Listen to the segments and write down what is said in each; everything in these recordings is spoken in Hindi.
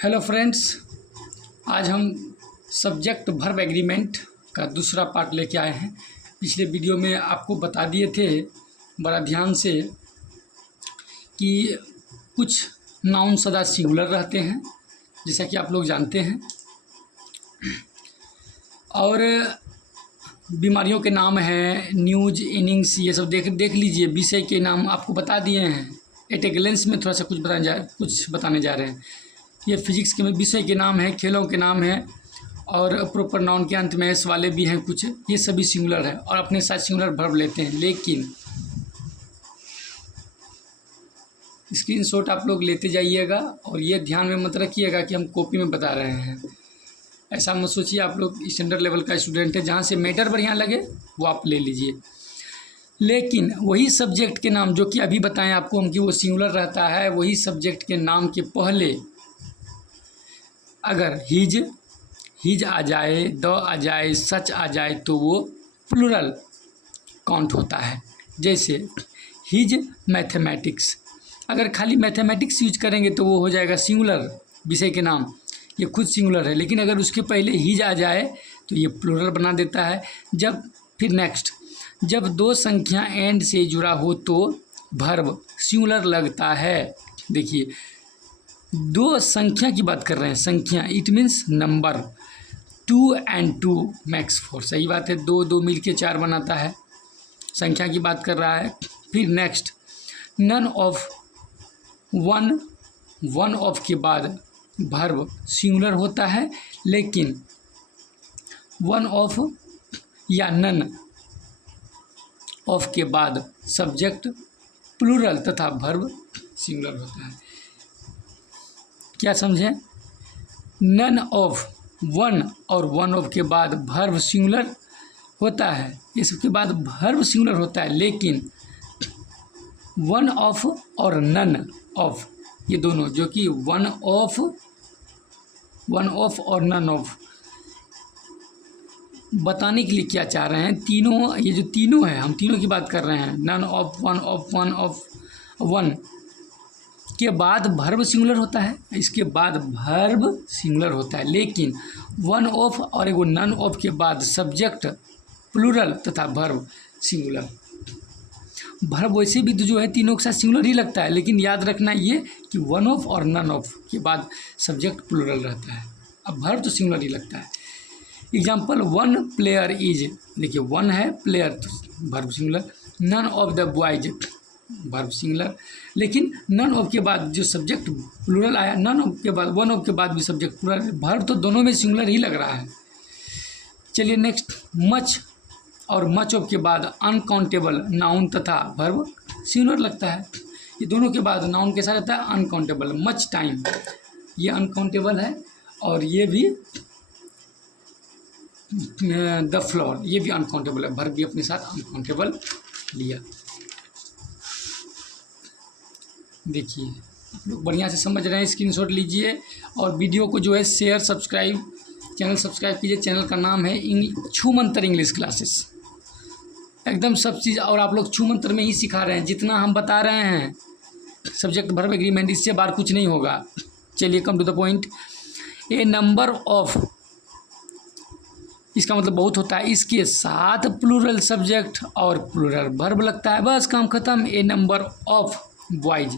हेलो फ्रेंड्स, आज हम सब्जेक्ट वर्ब एग्रीमेंट का दूसरा पार्ट लेके आए हैं। पिछले वीडियो में आपको बता दिए थे बड़ा ध्यान से कि कुछ नाउन सदा सिंगुलर रहते हैं, जैसा कि आप लोग जानते हैं, और बीमारियों के नाम हैं, न्यूज, इनिंग्स, ये सब देख लीजिए। विषय के नाम आपको बता दिए हैं। एट ए ग्लेंस में थोड़ा सा कुछ बताने जा रहे हैं। ये फिजिक्स के विषय के नाम हैं, खेलों के नाम हैं, और प्रॉपर नाउन के अंत में एस वाले भी हैं कुछ। ये सभी सिंगुलर है और अपने साथ सिंगुलर वर्ब लेते हैं। लेकिन स्क्रीनशॉट आप लोग लेते जाइएगा और ये ध्यान में मत रखिएगा कि हम कॉपी में बता रहे हैं। ऐसा मत सोचिए। आप लोग स्टैंडर्ड लेवल का स्टूडेंट है, जहाँ से मैटर बढ़िया लगे वो आप ले लीजिए। लेकिन वही सब्जेक्ट के नाम जो कि अभी बताएं आपको हम कि वो सिंगुलर रहता है, वही सब्जेक्ट के नाम के पहले अगर हिज आ जाए, द आ जाए, सच आ जाए तो वो प्लूरल काउंट होता है। जैसे हिज मैथमेटिक्स, अगर खाली मैथमेटिक्स यूज करेंगे तो वो हो जाएगा सिंगुलर विषय के नाम, ये खुद सिंगुलर है। लेकिन अगर उसके पहले हिज आ जाए तो ये प्लूरल बना देता है। फिर नेक्स्ट, जब दो संख्या एंड से जुड़ा हो तो वर्ब सिंगुलर लगता है। देखिए, दो संख्या की बात कर रहे हैं, संख्या, it means number. 2 and 2 makes 4, सही बात है। 2 मिल के 4 बनाता है, संख्या की बात कर रहा है। फिर next, none of, one of के बाद वर्ब सिंगुलर होता है, लेकिन वन ऑफ या नन ऑफ के बाद सब्जेक्ट प्लूरल तथा वर्ब सिंगुलर होता है। क्या समझे? नन ऑफ, वन और वन ऑफ के बाद वर्ब सिंगुलर होता है, इसके बाद वर्ब सिंगुलर होता है। लेकिन वन ऑफ और नन ऑफ, ये दोनों, जो कि वन ऑफ और नन ऑफ बताने के लिए क्या चाह रहे हैं, तीनों, ये जो तीनों है, हम तीनों की बात कर रहे हैं। None of, one of, one के बाद वर्ब सिंगुलर होता है, इसके बाद वर्ब सिंगुलर होता है। लेकिन वन ऑफ और एगो नन ऑफ के बाद सब्जेक्ट प्लूरल तथा वर्ब सिंगुलर। वर्ब वैसे भी तो जो है तीनों के साथ सिंगुलर ही लगता है, लेकिन याद रखना ये कि वन ऑफ और नन ऑफ के बाद सब्जेक्ट प्लूरल रहता है। अब वर्ब तो सिंगुलर ही लगता है। एग्जाम्पल, वन प्लेयर इज, देखिए वन है, प्लेयर तो verb singular. None of the boys verb singular. लेकिन नन ऑफ के बाद जो सब्जेक्ट प्लूरल आया, नन ऑफ के बाद, वन ऑफ के बाद भी सब्जेक्ट प्लूरल, वर्ब तो दोनों में सिंगुलर ही लग रहा है। चलिए नेक्स्ट, मच और मच ऑफ के बाद अनकाउंटेबल नाउन तथा वर्ब सिंगुलर लगता है। ये दोनों के बाद नाउन कैसा रहता है? अनकाउंटेबल। मच टाइम, ये अनकाउंटेबल है, और ये भी द फ्लोर, ये भी अनकाउंटेबल है। वर्ब भी अपने साथ अनकाउंटेबल लिया। देखिए, आप लोग बढ़िया से समझ रहे हैं, स्क्रीनशॉट लीजिए और वीडियो को जो है शेयर, चैनल सब्सक्राइब कीजिए। चैनल का नाम है छूमंतर इंग्लिश क्लासेस। एकदम सब चीज़, और आप लोग छूमंतर में ही सिखा रहे हैं। जितना हम बता रहे हैं सब्जेक्ट वर्ब एग्रीमेंट, इससे बाहर कुछ नहीं होगा। चलिए, come to the point. A number of, इसका मतलब बहुत होता है, इसके साथ प्लूरल सब्जेक्ट और प्लूरल वर्ब लगता है, बस काम खत्म। A number of boys,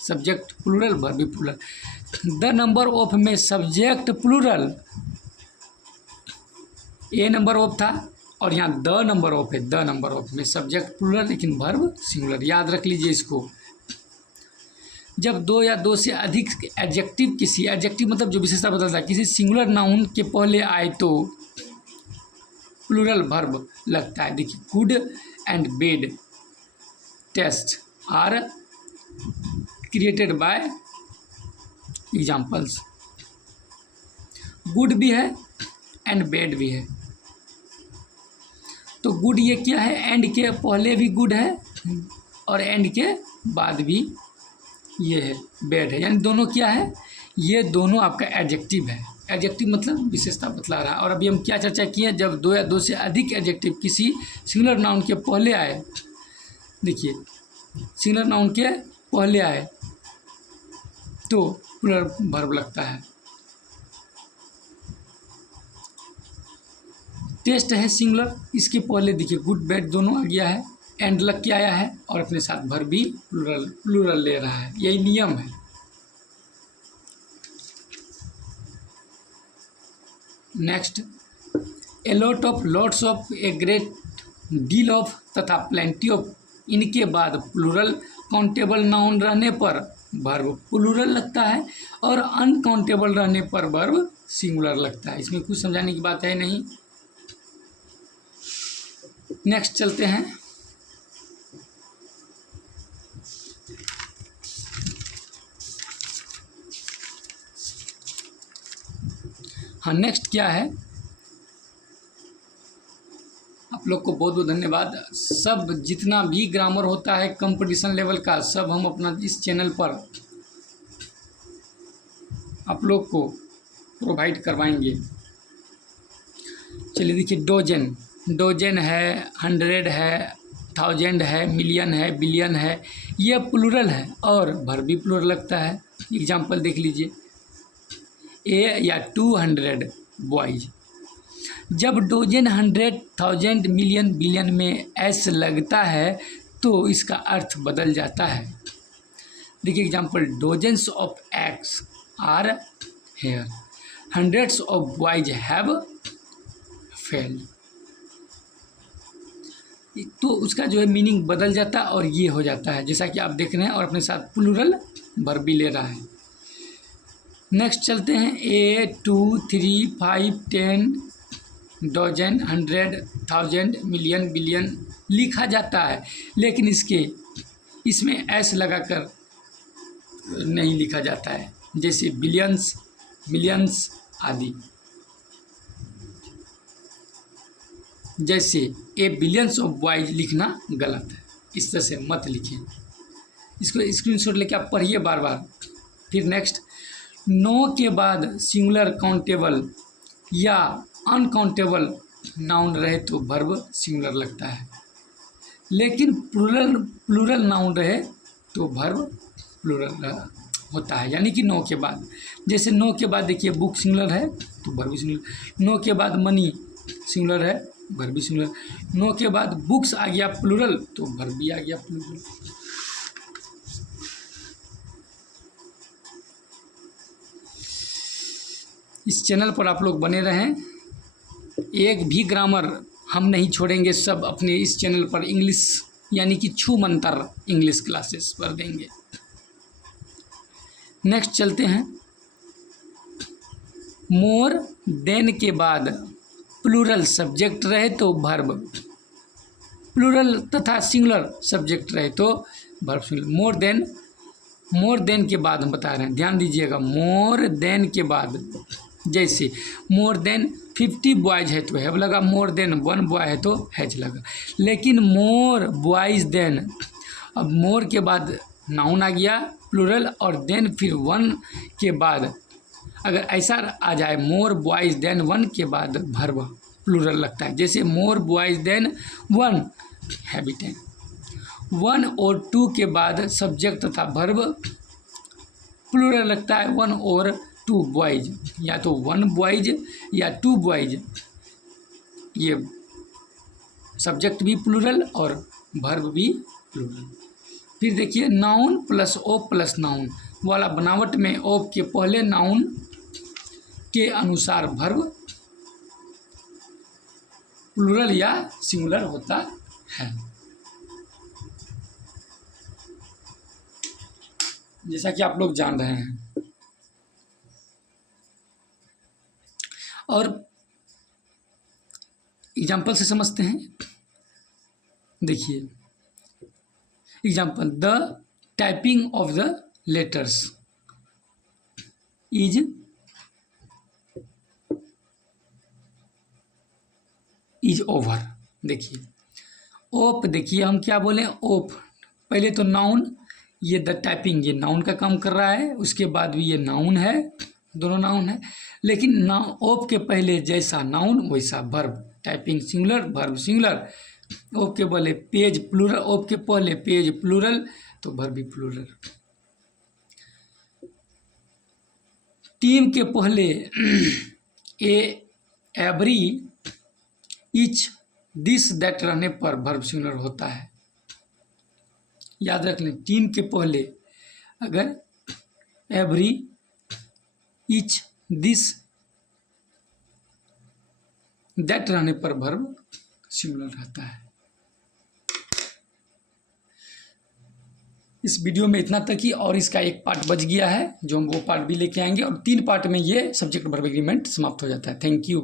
subject plural, verb भी प्लूरल। द नंबर ऑफ में subject plural, a number of था और यहाँ द नंबर ऑफ है। द नंबर ऑफ में सब्जेक्ट प्लूरल लेकिन वर्ब सिंगुलर। याद रख लीजिए इसको। जब दो या दो से अधिक एडजेक्टिव, किसी एडजेक्टिव मतलब जो विशेषता बताता है, किसी सिंगुलर नाउन के पहले आए तो प्लूरल वर्ब लगता है। देखिए, good and bad taste are created by examples. Good भी है एंड बैड भी है। तो गुड ये क्या है? एंड के पहले भी गुड है और एंड के बाद भी ये है, बैड है। यानी दोनों क्या है? ये दोनों आपका एडजेक्टिव है। एडजेक्टिव मतलब विशेषता बतला रहा है। और अभी हम क्या चर्चा किए? जब दो या दो से अधिक एडजेक्टिव किसी सिंगुलर नाउन के पहले आए, देखिए सिंगुलर नाउन के पहले आए तो प्लूरल वर्ब लगता है। टेस्ट है सिंगुलर, इसके पहले देखिए गुड बैड दोनों आ गया है, एंड लग के आया है और अपने साथ वर्ब भी प्लूरल ले रहा है, यही नियम है। Next, a lot of, lots of, a great deal of तथा प्लेंटी ऑफ, इनके बाद प्लूरल काउंटेबल नाउन रहने पर वर्ब प्लूरल लगता है और अनकाउंटेबल रहने पर वर्ब सिंगुलर लगता है। इसमें कुछ समझाने की बात है नहीं। नेक्स्ट चलते हैं। हाँ, नेक्स्ट क्या है, आप लोग को बहुत बहुत धन्यवाद। सब जितना भी ग्रामर होता है कंपटीशन लेवल का, सब हम अपना इस चैनल पर आप लोग को प्रोवाइड करवाएंगे। चलिए देखिए, डोजन, डोजन है, 100 है, 1000 है, मिलियन है, बिलियन है, ये प्लूरल है और वर्ब भी प्लूरल लगता है। एग्जाम्पल देख लीजिए, ए या 200 बॉयज। जब डोजन, 100, 1000, मिलियन, बिलियन में एस लगता है तो इसका अर्थ बदल जाता है। देखिए example, dozens of eggs are here, hundreds of boys have fail. तो उसका जो है मीनिंग बदल जाता है और ये हो जाता है, जैसा कि आप देख रहे हैं, और अपने साथ प्लूरल वर्ब भी ले रहा है। नेक्स्ट चलते हैं, ए 2 3 5 10 डोजन, 100, 1000, मिलियन, बिलियन लिखा जाता है, लेकिन इसमें एस लगाकर नहीं लिखा जाता है, जैसे बिलियंस, मिलियंस आदि। जैसे ए बिलियंस ऑफ बॉयज लिखना गलत है, इस तरह से मत लिखें। इसको स्क्रीनशॉट लेके आप पढ़िए बार बार। फिर नेक्स्ट, नो के बाद सिंगुलर काउंटेबल या अनकाउंटेबल नाउन रहे तो वर्ब सिंगुलर लगता है, लेकिन प्लूरल नाउन रहे तो वर्ब प्लूरल होता है, यानी कि नो के बाद। जैसे नो के बाद देखिए बुक सिंगुलर है तो वर्ब भी सिंगुलर, नो के बाद मनी सिंगुलर है, वर्ब भी सिंगुलर, नो के बाद बुक्स आ गया प्लूरल तो वर्ब भी आ गया प्लूरल। इस चैनल पर आप लोग बने रहें, एक भी ग्रामर हम नहीं छोड़ेंगे, सब अपने इस चैनल पर इंग्लिश यानी कि छू मंतर इंग्लिश क्लासेस पर देंगे। नेक्स्ट चलते हैं, मोर देन के बाद प्लूरल सब्जेक्ट रहे तो वर्ब प्लूरल तथा सिंगुलर सब्जेक्ट रहे तो वर्ब सिंगुलर। मोर देन के बाद हम बता रहे हैं, ध्यान दीजिएगा, मोर देन के बाद, जैसे मोर देन 50 बॉयज है तो हैव लगा, मोर देन 1 बॉय है तो हैज लगा। लेकिन मोर बॉयज देन, अब मोर के बाद नाउन आ गया प्लूरल और देन फिर 1 के बाद, अगर ऐसा आ जाए मोर बॉयज देन 1 के बाद वर्ब प्लूरल लगता है। जैसे मोर बॉयज देन 1 हैबिटेंट, 1 और 2 के बाद सब्जेक्ट तथा वर्ब प्लूरल लगता है, 1 और 2 बॉयज, या तो 1 बॉयज या 2 बॉयज, ये सब्जेक्ट भी प्लूरल और वर्ब भी प्लूरल। फिर देखिए, noun plus of plus noun वाला बनावट में ऑफ के पहले नाउन के अनुसार वर्ब प्लूरल या सिंगुलर होता है। जैसा कि आप लोग जान रहे हैं, और एग्जाम्पल से समझते हैं। देखिए example, the typing of the letters is over. देखिए ओप, देखिए हम क्या बोले, ओप पहले तो नाउन, ये द टाइपिंग ये नाउन का काम कर रहा है, उसके बाद भी ये नाउन है, दोनों नाउन है, लेकिन ओप के पहले जैसा नाउन वैसा verb, typing singular verb singular, ओप के पहले पेज प्लूरल, ओप के पहले पेज प्लूरल तो वर्ब भी प्लूरल। टीम के पहले एवरी, ईच, दिस, दैट रहने पर वर्ब सिंगुलर होता है। याद रख लें, टीम के पहले अगर एवरी, ईच, दिस, दैट रहने पर वर्ब सिंगुलर रहता है। इस वीडियो में इतना तक ही, और इसका एक पार्ट बच गया है जो हम वो पार्ट भी लेके आएंगे, और 3 पार्ट में ये सब्जेक्ट वर्ब एग्रीमेंट समाप्त हो जाता है। Thank you.